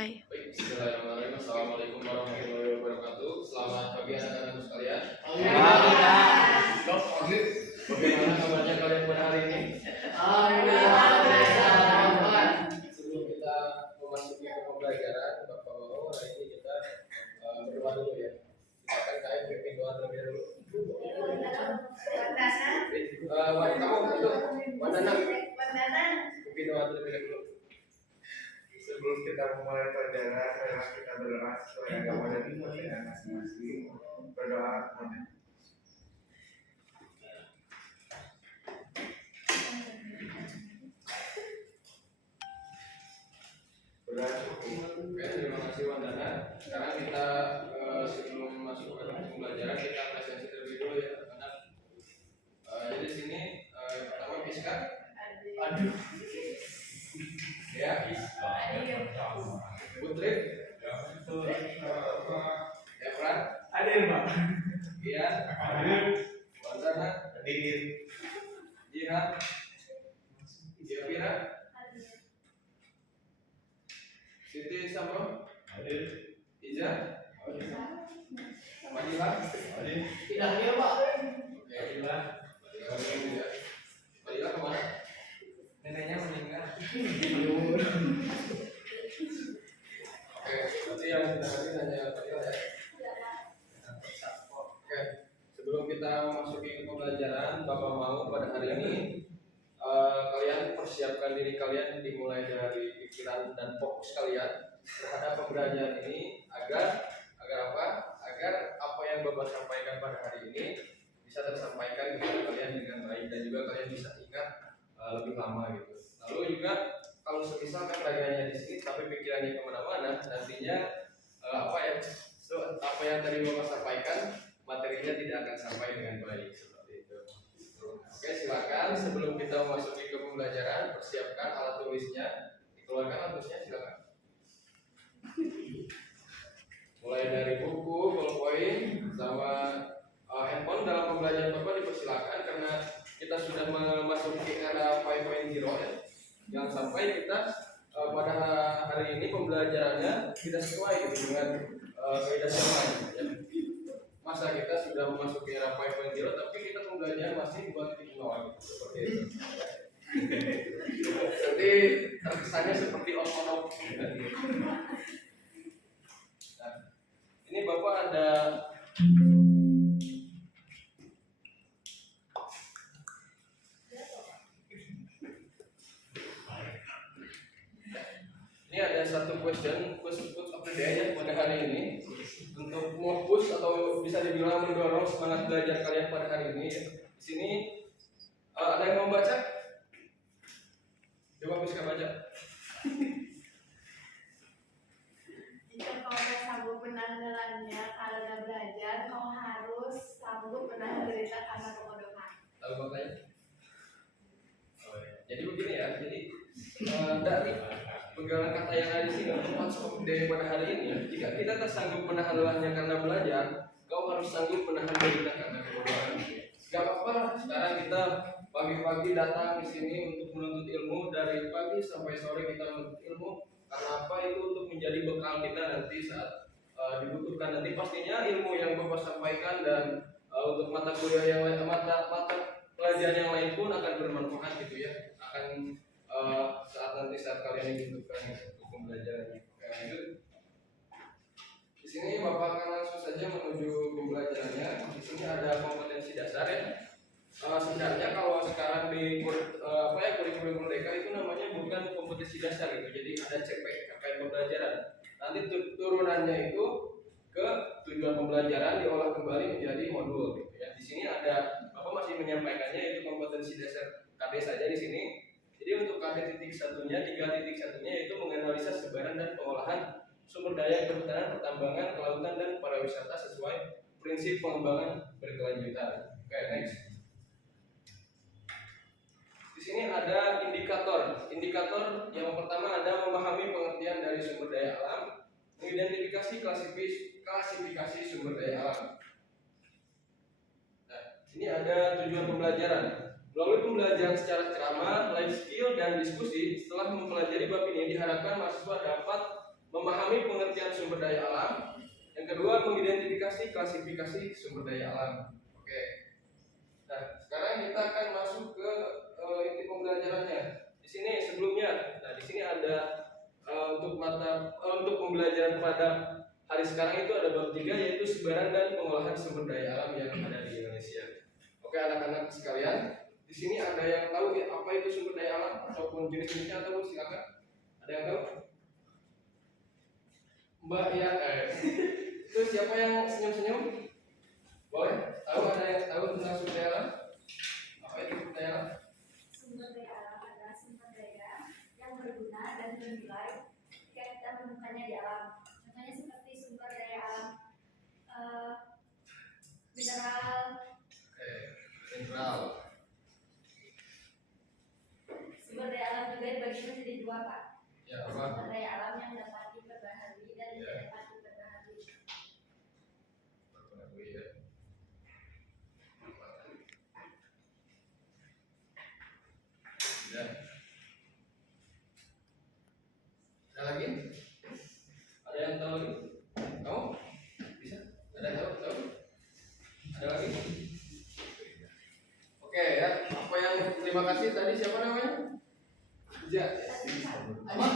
mulai. Baik, bismillahirrahmanirrahim. Assalamualaikum warahmatullahi wabarakatuh. Selamat pagi anak-anak sekalian. Bagaimana kabarnya kalian pada hari ini? Sebelum kita memasuki ke pembelajaran, Bapak mau hari ini kita berdoa dulu ya. Silakan kalian pimpin doa terlebih dahulu. Kamu itu, Wandana, pimpin doa terlebih dahulu. Sebelum kita memulai pelajaran, marilah kita berdoa sesuai agama dan kepercayaan masing-masing. Berdoa, amin. Oke, terima kasih Wandana. Sekarang kita sebelum masuk ke pembelajaran kita presentasi terlebih dulu ya anak-anak. Jadi sini pertama Fiska. Aduh. Ya. Putri. Efran. Hadir, Pak. Ian. Hadir. Wandana. Hadir. Jihan. Yafira. Siti Samro. Hadir. Iza. Madila. Hadir. Tidak dia Pak. Oke, Madila. Madila kemana? Neneknya meninggal. Oke, berarti yang sudah hadir hanya Madila ya. Oke, sebelum kita memasuki ke pembelajaran, Bapak mau pada hari ini kalian persiapkan diri kalian dimulai dari pikiran dan fokus kalian terhadap pembelajaran ini agar apa? Agar apa yang Bapak sampaikan pada hari ini bisa tersampaikan kepada kalian dengan baik dan juga kalian bisa ingat lebih lama gitu. Lalu juga kalau semisal pelajarannya di sini tapi pikirannya kemana-mana, nantinya apa yang tadi Bapak sampaikan materinya tidak akan sampai dengan baik seperti itu. Oke, silakan sebelum kita memasuki ke pembelajaran persiapkan alat tulisnya, dikeluarkan alat tulisnya silakan. Mulai dari buku, ballpoint, sama handphone dalam pembelajaran Bapak dipersilakan karena kita sudah memasuki era 5.0 ya. Jangan sampai kita pada hari ini pembelajarannya tidak sesuai gitu dengan kaidah zaman. Ya. Masa kita sudah memasuki era 5.0 tapi kita pembelajaran masih 2.0 gitu, seperti itu. Jadi terkesannya seperti otonom. Nah, ini Bapak ada satu question of the day ya pada hari ini untuk mempush atau bisa dibilang mendorong semangat belajar kalian pada hari ini. Di sini ada yang mau baca? Coba bisa baca. Jika kau tak sanggup menahan lelah karena belajar, kau harus sanggup menahan derita karena kebodohan. Tahu maknanya? Oh, ya. Jadi begini ya. Jadi dari pegangan kata yang ada di sini untuk dari pada hari ini, jika kita tak sanggup menahan lelahnya karena belajar, kau harus sanggup menahan derita karena kebodohan. Gak apa-apa. Sekarang kita pagi-pagi datang di sini untuk menuntut ilmu, dari pagi sampai sore kita menuntut ilmu. Karena apa? Itu untuk menjadi bekal kita nanti saat dibutuhkan. Nanti pastinya ilmu yang Bapak sampaikan dan untuk mata kuliah yang lain, mata pelajaran yang lain pun akan bermanfaat gitu ya. Akan saat kalian dibutuhkan untuk pembelajaran. Lanjut. Di sini Bapak akan langsung saja menuju pembelajarannya. Di sini ada kompetensi dasar ya. Sebenarnya kalau sekarang di kurikulum Merdeka itu namanya bukan kompetensi dasar gitu. Jadi ada CP, capaian pembelajaran. Nanti turunannya itu ke tujuan pembelajaran diolah kembali menjadi modul gitu ya. Di sini ada Bapak masih menyampaikannya itu kompetensi dasar KD saja di sini. Jadi untuk KD titik satunya, 3.1-nya yaitu menganalisa sebaran dan pengolahan sumber daya kehutanan, pertambangan, kelautan dan pariwisata sesuai prinsip pengembangan berkelanjutan. Oke, next. Di sini ada indikator. Indikator yang pertama ada memahami pengertian dari sumber daya alam, mengidentifikasi klasifikasi sumber daya alam. Nah, ini ada tujuan pembelajaran. Melalui pembelajaran secara ceramah, life skill dan diskusi, setelah mempelajari bab ini diharapkan mahasiswa dapat memahami pengertian sumber daya alam. Yang kedua, mengidentifikasi klasifikasi sumber daya alam. Oke. Nah, sekarang kita akan masuk ke inti pembelajarannya. Di sini sebelumnya, nah di sini ada untuk pembelajaran pada hari sekarang itu ada bab 3, yaitu sebaran dan pengolahan sumber daya alam yang ada di Indonesia. Oke anak-anak sekalian, di sini ada yang tahu ya, apa itu sumber daya alam ataupun jenis-jenisnya, atau silakan. Ada yang tahu? Mbak ya, itu siapa yang senyum-senyum? Boleh? Tahu, ada yang tahu tentang sumber daya alam? Apa itu sumber daya alam? Sumber daya alam adalah sumber daya yang berguna dan bernilai jika kita menemukannya di alam. Contohnya seperti sumber daya alam mineral. Mineral. Sumber daya alam juga dibagi menjadi 2, Pak. Ya, apa? Sumber daya alam yang dapat diperbaharui dan tidak dapat diperbaharui. Ya. Ya. Ada lagi? Ada yang tahu lagi? Kamu? Bisa? Ada yang tahu? Tahu? Ada lagi? Oke ya. Apa yang terima kasih tadi siapa namanya? Ja. Apa?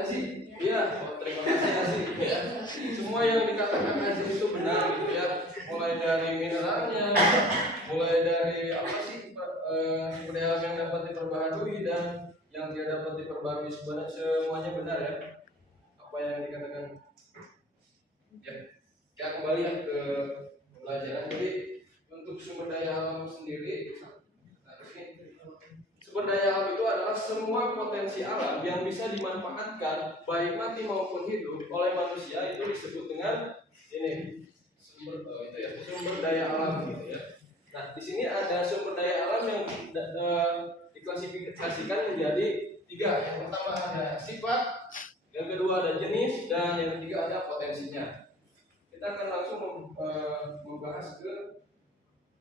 Aji. Iya. Oh, terima kasih Aji. Ya. Semua yang dikatakan Aji itu benar gitu ya. Mulai dari mineralnya, mulai dari apa sih sumber daya alam yang dapat diperbaharui dan yang tidak dapat diperbarui, semuanya benar ya. Apa yang dikatakan. Ya, kita kembali ya ke pembelajaran. Jadi untuk sumber daya alam sendiri, sumber daya alam itu adalah semua potensi alam yang bisa dimanfaatkan baik mati maupun hidup oleh manusia, itu disebut dengan ini sumber daya alam gitu ya. Nah, di sini ada sumber daya alam yang diklasifikasikan menjadi 3. Yang pertama ada sifat, yang kedua ada jenis, dan yang ketiga ada potensinya. Kita akan langsung membahas ke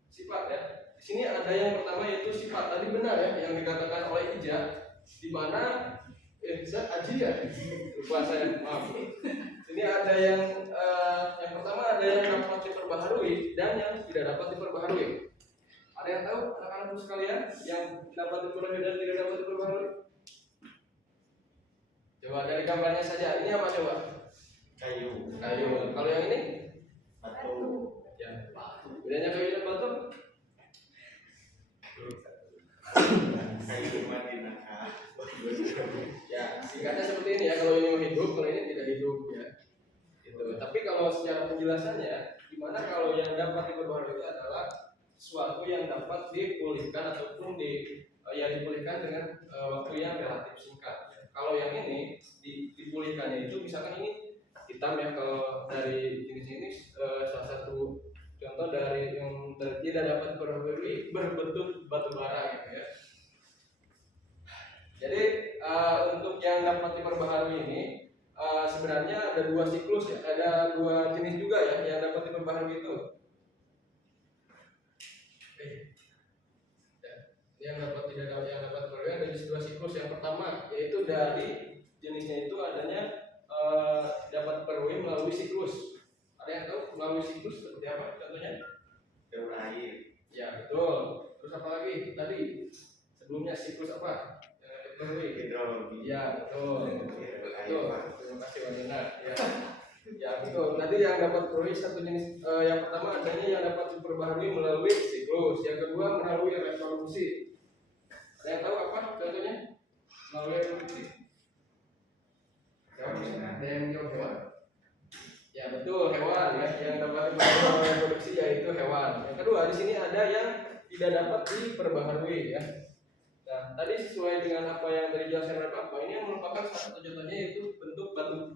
sifat ya. Di sini ada yang pertama yaitu sifat. Tadi benar ya yang dikatakan oleh Ija, di mana Aji ya, lupa saya, maaf. Ini ada yang pertama ada yang dapat diperbaharui dan yang tidak dapat diperbaharui. Ada yang tahu anak-anak sekalian yang dapat diperbaharui dan tidak dapat diperbaharui? Coba dari gambarnya saja. Ini apa coba? Kayu. Kalau yang ini? Batu. Ya. Bedanya kayu dan batu? Kayu Madinah. Ya, singkatnya seperti ini ya. Kalau ini hidup, kalau ini tidak hidup ya. Gitu. Tapi kalau secara penjelasannya, gimana kalau yang dapat diperbaharui itu adalah sesuatu yang dapat dipulihkan ataupun dipulihkan dengan waktu yang relatif singkat. Kalau yang ini dipulihkannya itu misalkan ini hitam ya, kalau dari jenis ini salah satu contoh dari yang tidak dapat diperbaharui berbentuk batu bara gitu ya. Jadi untuk yang dapat diperbaharui ini sebenarnya ada 2 siklus ya, ada 2 jenis juga ya yang dapat diperbaharui itu. Yang dapat diperbaharui ada 2 siklus. Yang pertama yaitu dari jenisnya itu adanya dapat diperbaharui melalui siklus. Ada yang tahu melalui siklus seperti apa? Contohnya? Daur air. Ya betul. Terus apa lagi? Tadi sebelumnya siklus apa? Hidrologi. Ya betul. Betul. Terima kasih Wandina. Ya. Ya betul. Tadi yang dapat diperbaharui satu jenis, yang pertama adanya yang dapat diperbaharui melalui siklus. Yang kedua melalui revolusi. Ada yang tahu apa contohnya? Melalui revolusi? Ada yang jawab hewan? Ya betul, hewan ya yang dapat diperbaharui reproduksi yaitu hewan. Yang kedua di sini ada yang tidak dapat diperbaharui ya. Nah, tadi sesuai dengan apa yang tadi dijelaskan oleh Bapak, ini yang merupakan salah satu contohnya yaitu bentuk batu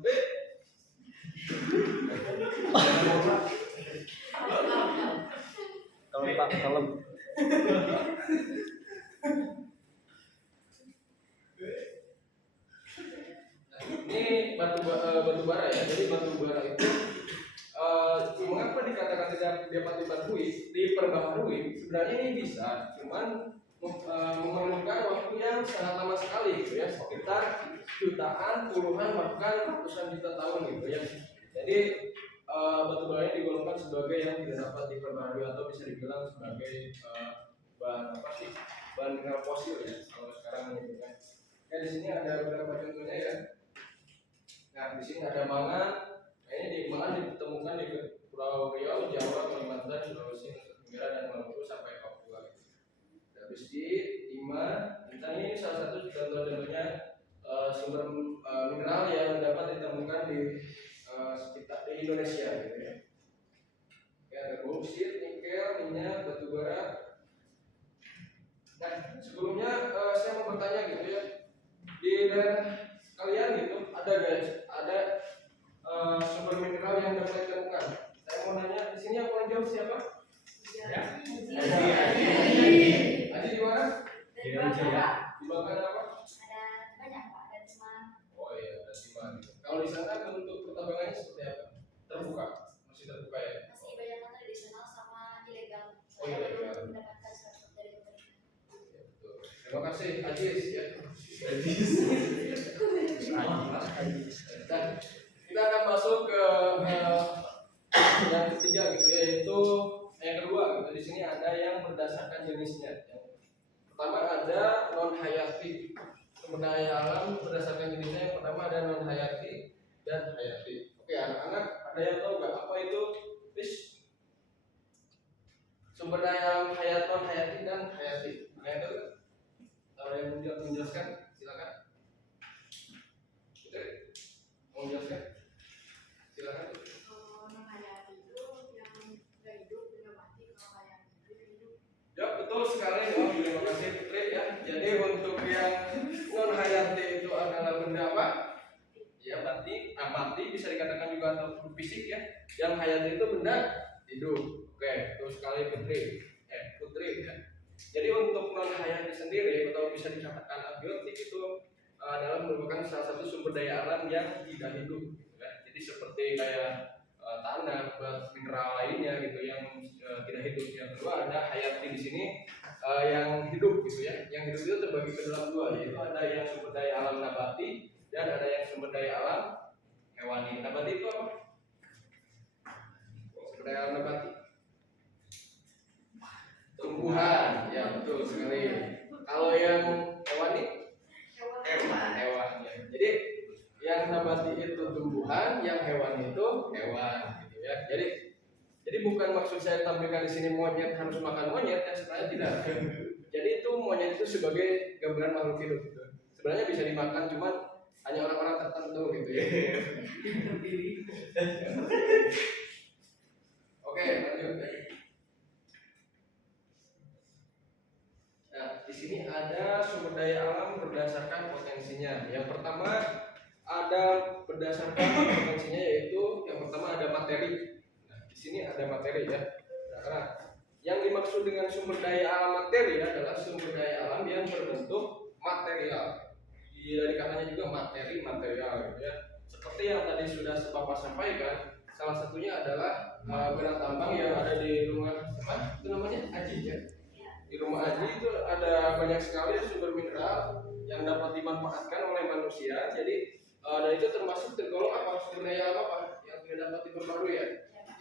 Kalau Pak, kalau ini batu bara ya. Jadi batu bara itu mengapa dikatakan tidak dapat diperbaharui? Sebenarnya ini bisa, cuman memerlukan waktu yang sangat lama sekali gitu ya, sekitar jutaan, puluhan, bahkan ratusan juta tahun gitu ya. Jadi batu bara ini digolongkan sebagai yang tidak dapat diperbarui atau bisa dibilang sebagai bahan apa sih, bahan mineral fosil ya kalau sekarang menyebutnya. Nah, di sini ada beberapa contohnya ya. Nah, di sini ada mangan. Nah, ini di mangan ditemukan di Pulau Riau, Jawa, Kalimantan, Sulawesi, Nusa Tenggara, dan Maluku sampai Papua. Habis di timah, ini salah satu contoh-contohnya sumber mineral yang dapat ditemukan di sekitar di Indonesia gitu ya. Ya, ada boksit, nikel, minyak, batu bara. Nah, sebelumnya saya mau bertanya gitu ya, di daerah kalian gitu ada guys, ada sumber mineral yang dapat ditemukan. Saya mau nanya di sini yang paling jauh siapa? Ya. Aji di mana? Dari Bangka. Di Bangka ada apa? Ada banyak Pak, ada cuma Oh iya, ada timah. Kalau di sana bentuk pertambangannya seperti apa? Terbuka, masih terbuka ya? masih banyak yang tradisional sama ilegal. Oh, Saya ilegal. belum mendapatkan surat dari pemerintah. Betul. Terima kasih Ajis ya. Dan kita akan masuk ke yang ketiga gitu yaitu yang kedua gitu. Di sini ada yang berdasarkan jenisnya. Yang pertama ada non hayati, sumber daya alam berdasarkan jenisnya. Yang pertama ada non hayati dan hayati. Oke anak-anak, ada yang tahu nggak apa itu sumber daya alam hayat, non hayati dan hayati? Ada yang tahu nggak? Kalau yang menjelaskan silakan. Putri, mau menjelaskan? Silakan. Kalau non hayati itu yang nggak hidup, nggak mati. Kalau hayati itu hidup. Ya betul sekali ya, terima kasih Putri ya. Jadi untuk yang non hayati itu adalah benda apa? Ya mati, mati bisa dikatakan juga atau fisik ya. Yang hayati itu benda hidup. Oke, betul sekali Putri ya. Jadi untuk non hayati sendiri atau bisa dikatakan abiotik itu adalah merupakan salah satu sumber daya alam yang tidak hidup. Gitu, ya. Jadi seperti kayak tanah, mineral lainnya gitu yang tidak hidup. Yang kedua ada hayati di sini yang hidup gitu ya. Yang hidup itu terbagi ke dalam dua, yaitu ada yang sumber daya alam nabati dan ada yang sumber daya alam hewani. Nabati itu apa? Sumber daya alam nabati. Tumbuhan, ya betul sekali. Kalau yang hewani? Hewan ya. Jadi yang nabati itu tumbuhan, yang hewani itu hewan gitu ya. Jadi bukan maksud saya tampilkan di sini monyet harus makan monyet ya, sebenarnya tidak. Jadi itu monyet itu sebagai gambaran makhluk hidup gitu. Sebenarnya bisa dimakan, cuman hanya orang-orang tertentu gitu ya. Oke, lanjut. Nah, di sini ada sumber daya alam berdasarkan potensinya. Yang pertama ada berdasarkan potensinya, yaitu yang pertama ada materi. Nah, di sini ada materi ya. Nah, yang dimaksud dengan sumber daya alam materi adalah sumber daya alam yang berbentuk material. Dari katanya juga materi material gitu ya. Seperti yang tadi sudah Bapak sampaikan, salah satunya adalah benang tambang yang ada di rumah apa? Itu namanya Aji ya. Di rumah Aji itu ada banyak sekali sumber mineral yang dapat dimanfaatkan oleh manusia. Jadi dan itu termasuk tergolong apa? Sumber daya alam apa? Yang tidak dapat diperbarui ya?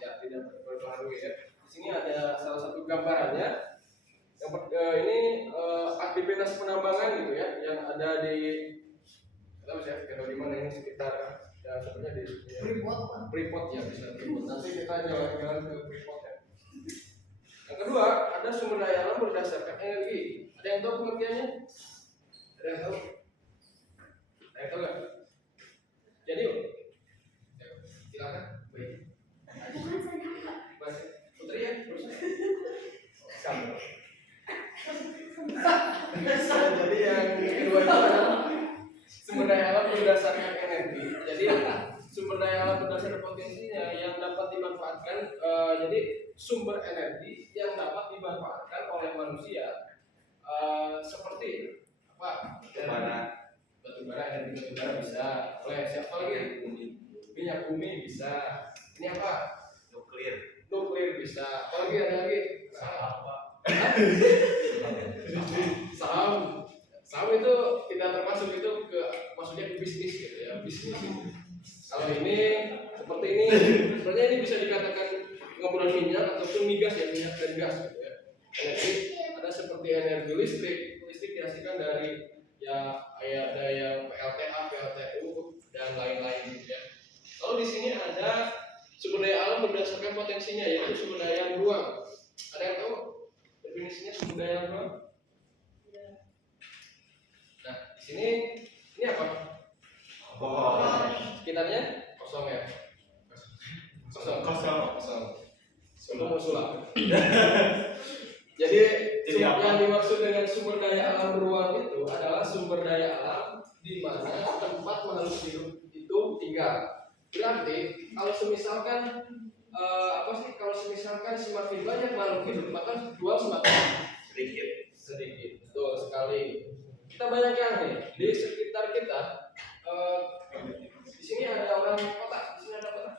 Ya, tidak dapat diperbarui ya. Di sini ada salah satu gambarannya. Yang ini aktivitas penambangan gitu ya, yang ada di tahu saya kalau di mana ini sekitar ya sebenarnya di Freeport ya, bisa Freeport. Nanti kita jalan-jalan ke Freeport ya. Yang kedua, ada sumber daya alam berdasarkan energi. Ada yang tahu pengertiannya? Ada yang tahu? Ada yang tahu nggak? Jadi, silakan. Baik. Bukan saya Pak. Bahasa Putri ya, terus. Sama. Jadi yang kedua itu adalah sumber daya alam berdasarkan energi. Jadi sumber daya alam berdasarkan potensinya yang dapat dimanfaatkan. Jadi sumber energi yang dapat dimanfaatkan oleh manusia seperti apa? Batu bara, energi batu bara bisa. Oleh siapa lagi? Minyak bumi bisa. Ini apa? Nuklir bisa. Apa lagi ada lagi? Apa? Saham, saham itu tidak termasuk itu maksudnya ke bisnis gitu ya, bisnis itu. Kalau ini seperti ini, sebenarnya ini bisa dikatakan pengembangan minyak ataupun migas ya, minyak dan gas gitu ya. Energi ada seperti energi listrik, listrik dihasilkan dari ya daya PLTA, PLTU dan lain-lain gitu ya. Lalu di sini ada sumber daya alam berdasarkan potensinya, yaitu sumber daya ruang. Ada yang tahu definisinya sumber daya ruang? Nah, di sini ini apa? Sekitarnya kosong ya. Kosong. Sebelum mau sulap. Jadi yang dimaksud dengan sumber daya alam ruang itu adalah sumber daya alam di mana tempat makhluk hidup itu tinggal. Berarti kalau semisalkan kalau semisalkan semakin banyak makhluk hidup maka jual semakin sedikit. Betul sekali. Kita banyak yang nih di sekitar kita. Di sini ada orang kota. Di sini ada kota.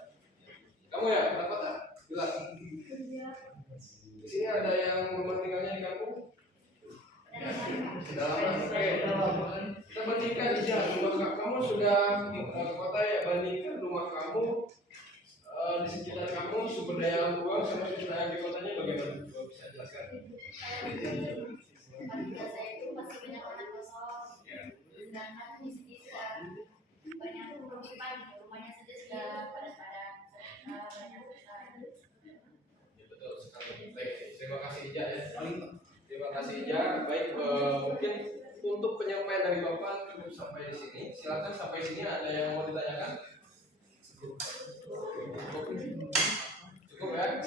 Kamu ya orang kota? Bilang. Di sini ada yang rumah tinggalnya di kampung. Kita bandingkan rumah kamu sudah kota ya, bandingkan rumah kamu di sekitar kamu sumber daya alam ruang sama sumber daya di kotanya bagaimana? Coba bisa jelaskan. Biasa itu masih banyak tanah kosong, sedangkan di sini sudah banyak pemukiman, rumahnya saja sudah padat-padat, banyak hutan. Betul sekali. Baik, terima kasih Ija ya. Terima kasih Ija. Baik, mungkin untuk penyampaian dari Bapak cukup sampai di sini. Silakan sampai sini ada yang mau ditanyakan? Cukup ya.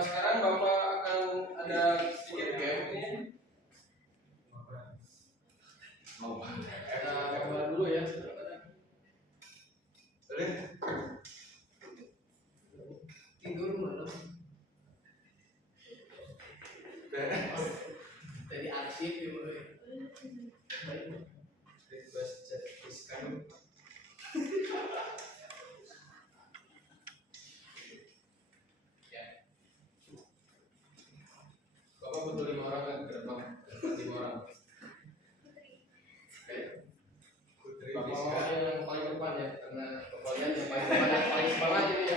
Sekarang Bapak akan ada sedikit game ini. Kita gambar dulu ya. Boleh? Tidur malam. Dari arsip ya boleh. Baik. Request serviskan. Ya. Bapak butuh 5 orang kan ke depan? 5 orang. Oke. Bapak yang paling depan ya, karena pokoknya yang paling depan yang paling semangat ini ya.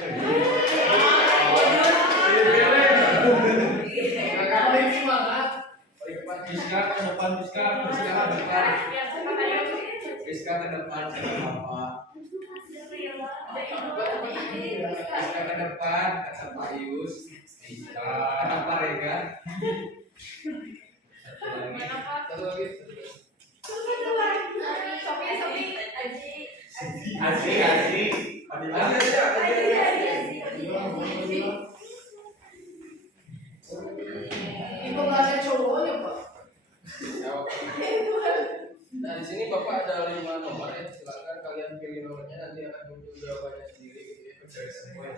Paling semangat. Paling depan. Rizka ke depan, Rizka ke depan. Rizka ke depan, apa? Rizka ke depan, kata Pak Yus. Kata Pak Rega. Satu lagi. Aji. Ibu nggak ada cowoknya Pak. Nah di sini Bapak ada 5 nomor ya, silakan kalian pilih nomornya, nanti akan muncul jawabannya sendiri gitu ya. Kecil semua.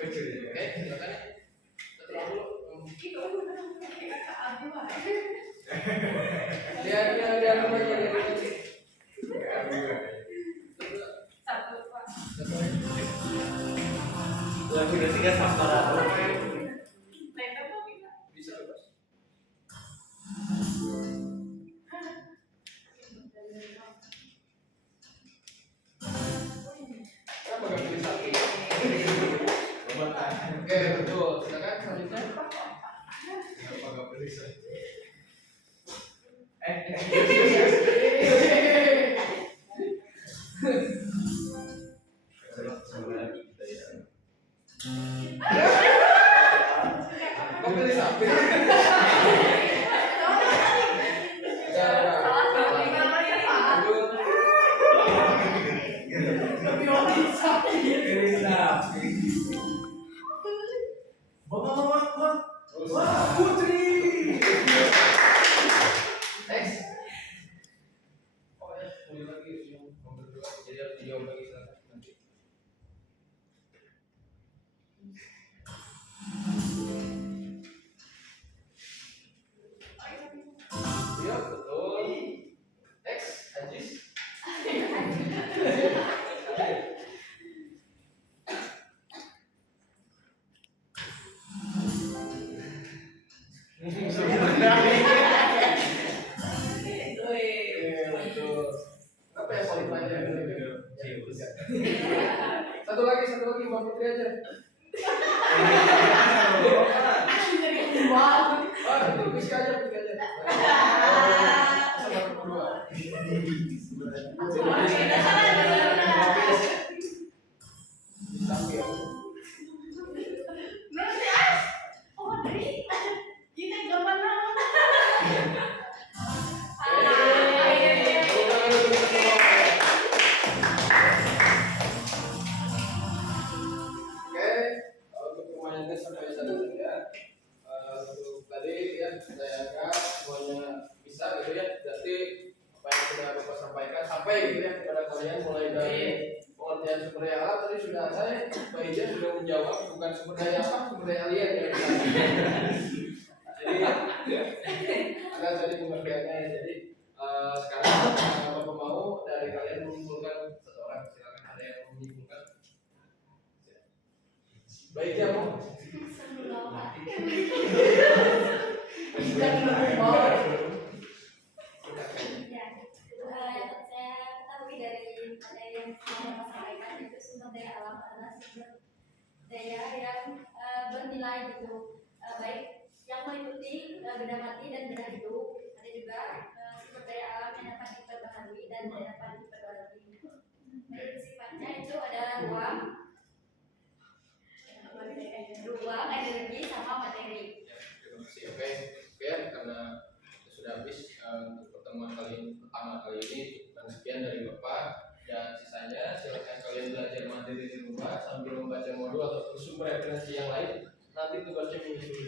Kecil ya. Oke, silakan. Setelah dulu. Dia nomornya dari sini. Satu lagi. Lagu udah 3 Samara. Bisa bebas. Kenapa gak pilih satu? Oke, betul. Silakan selanjutnya. Kenapa gak pilih satu? Kok pilih sapi? Putri. Next. Pokoknya mulai lagi yang berdua, jadi harus dijawab lagi silakan nanti. Iya betul. Next, Ajis. Sebenarnya Satu lagi Mbak Putri aja. Itu Rizka aja. Sama berdua. Tapi ya. Untuk permainan sampai sana saja. Untuk tadi ya saya anggap semuanya bisa gitu ya. Berarti apa yang sudah Bapak sampaikan sampai gitu ya kepada kalian mulai dari pengertian sumber daya alam tadi sudah saya Mbak Ija sudah menjawab bukan sumber daya apa sumber daya alien ya. Jadi ada tadi pengertiannya ya. Jadi sekarang Bapak mau dari kalian mengumpulkan satu orang silakan ada yang menyimpulkan. Baik ya mau. Saya ketahui dari materi yang saya sampaikan itu sumber daya alam adalah sumber daya yang bernilai gitu, baik yang meliputi benda mati dan benda hidup. Ada juga sumber daya alam yang dapat diperbaharui dan tidak dapat diperbaharui. Jadi sifatnya itu adalah ruang, energi sama materi. Terima kasih. Oke, karena sudah habis untuk pertemuan pertama kali ini, dan sekian dari Bapak dan sisanya silakan kalian belajar mandiri di rumah sambil membaca modul atau sumber referensi yang lain. Nanti tugasnya menyusul